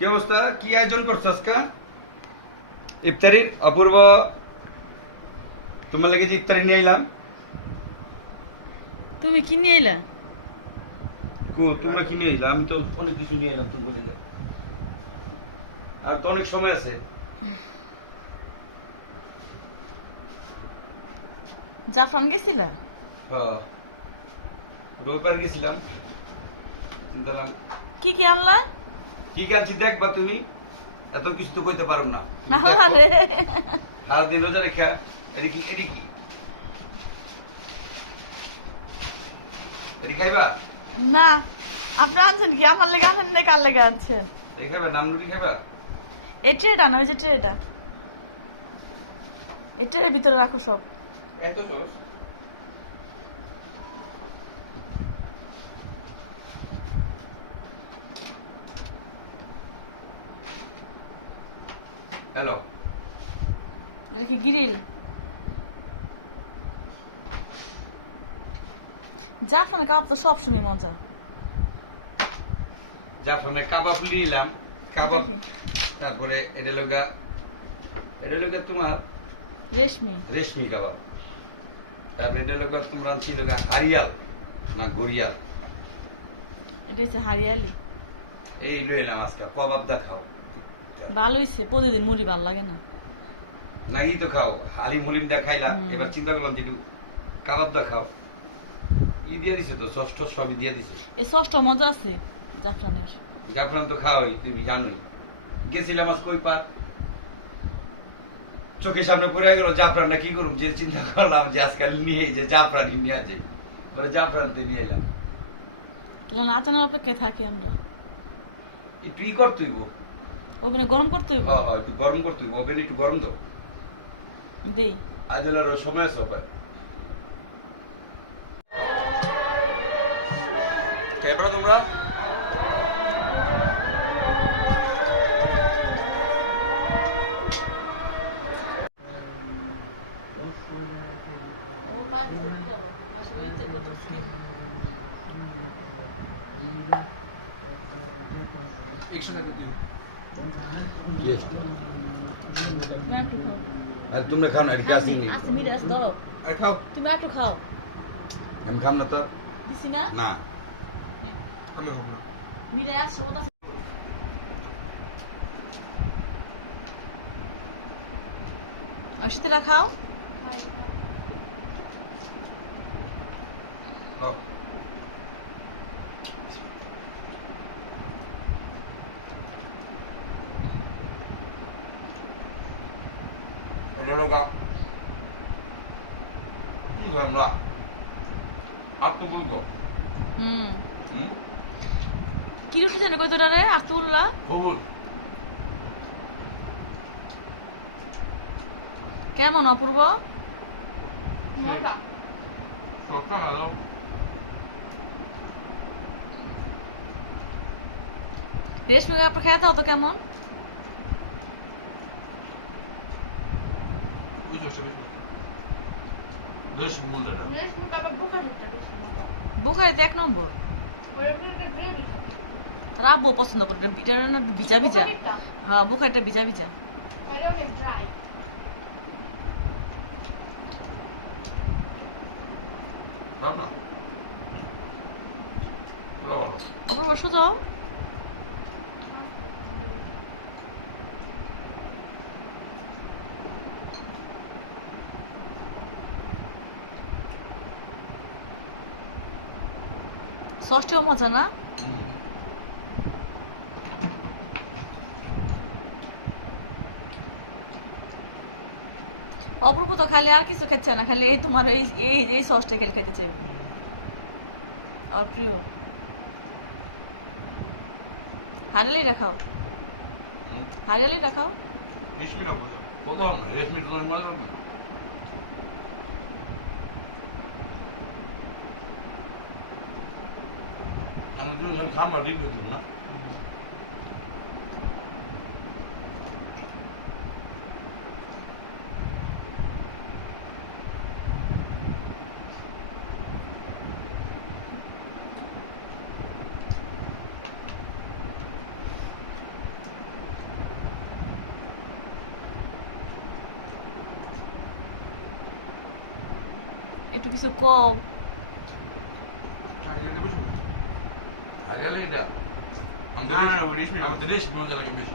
কি অবস্থা? কি আয়োজন করছো আজকে ইফতারির? অপূর্ব, তোমার লাগে যে ইফতারি নিয়ে এলাম। তুমি কি নিয়ে এলা? তোমরা কি নিয়ে এলাম? আমি তো অনেক কিছু নিয়ে এলাম। তুমি বলে আর তো অনেক সময় আছে। জাফরান গেছিলা? হ্যাঁ, রবিবার গেছিলাম। চিন্তালাম কি কি আনলা? কি আনছি দেখবা তুমি। এত কিছু তো কইতে পারো না। আরে সারাদিন রোজা রেখা। এটি কি এটি খাইবা? না, আপনি আনছেন কি? আমার লেগে আনছেন না, কার লেগে আনছেন? এটি খাইবা? নাম রুটি খাইবা? এই ট্রেটা না, ওই যে ট্রেটা, এই ট্রের ভিতরে রাখো সব। এত সস? হ্যালো, এটা কি গ্রিল? জাফরানের কাবাব তো সবসময় মজা। জাফরানের কাবাব নিলাম। কাবাব, তারপরে এটা লগা তোমার রেশমি। রেশমি কাবাব। তারপরে এটা লগা তোমরা আনছি লগা হারিয়াল না গড়িয়াল। এটা হচ্ছে হারিয়ালি। এই লইলাম আজকে। কবাব দা খাও ভালো হয়েছে, প্রতিদিন মুড়ি ভালো লাগে না। নাকি তো খাও। হালিম হলিম দা খাইলা, এবার চিন্তা করলাম যে একটু কাবাব দা খাও। ই দিয়ে দিছে তো, ষষ্ঠ সবই দিয়ে দিছে। এই সসটা মজা আছে জাফরানের। জাফরান তো খাওয়াই, তুমি জানোই। গেছিলাম আজ কই পার, চোখের সামনে পড়ে গেল জাফরানটা। কি করুম, যে চিন্তা করলাম যে আজকাল নিয়ে যে জাফরানই নিয়ে যাই, পরে জাফরানতে নিয়ে এলাম। আচানোর অপেক্ষায় থাকি আমরা। একটু ই করতে হইব। ওভেনে গরম করতে হইব। হ্যাঁ, একটু গরম করতে হইব। ওভেন একটু গরম দাও। দেই। আজ হলো সময় আছে ওপর। কেবরা তোমরা আর তোমরা খাও না? এটা আসেনি। খাও, তুমি একটু খাও। আমি খাম না তো। দিছি না? না, আমি খাবো না। মিলে আসছে ওটা। অশিতরা খাও। খাও। এটা হলো গা কি খাম না আর তো বলতো হুম, কি রুটি জানে কতটা রে? আস্তুল্লাহ খবর কেমন অপূর্ব? সবটা ভালো। রেশমি আপনার খেতে হতো কেমন? বেশ মূল্যটা বুখারিতে 1 নম্বর। রাব্বু পছন্দ করে এটা না, ভিজা ভিজা। হ্যাঁ, বুখারিটা ভিজা ভিজা। অপূর্ব সোজা। সসটিও মজা না? অপূর্ব তো খালি আর কিছু খাচ্ছে না, খালি এই তোমার এই এই এই সসটা খেলে খেতে চাইবে। আর প্রিয় হারিয়ালিটা খাও, হারিয়ালিটা খাও। রেশমি না বোঝা কত না, রেশমি তো মজা না। আমি তো খাম না, ঠিক না। কিছু কও। চাইলে দেবো শুনে। হারিয়ালে এটা না, না, রেশমি। আমাদের রেশমি মজা লাগে বেশি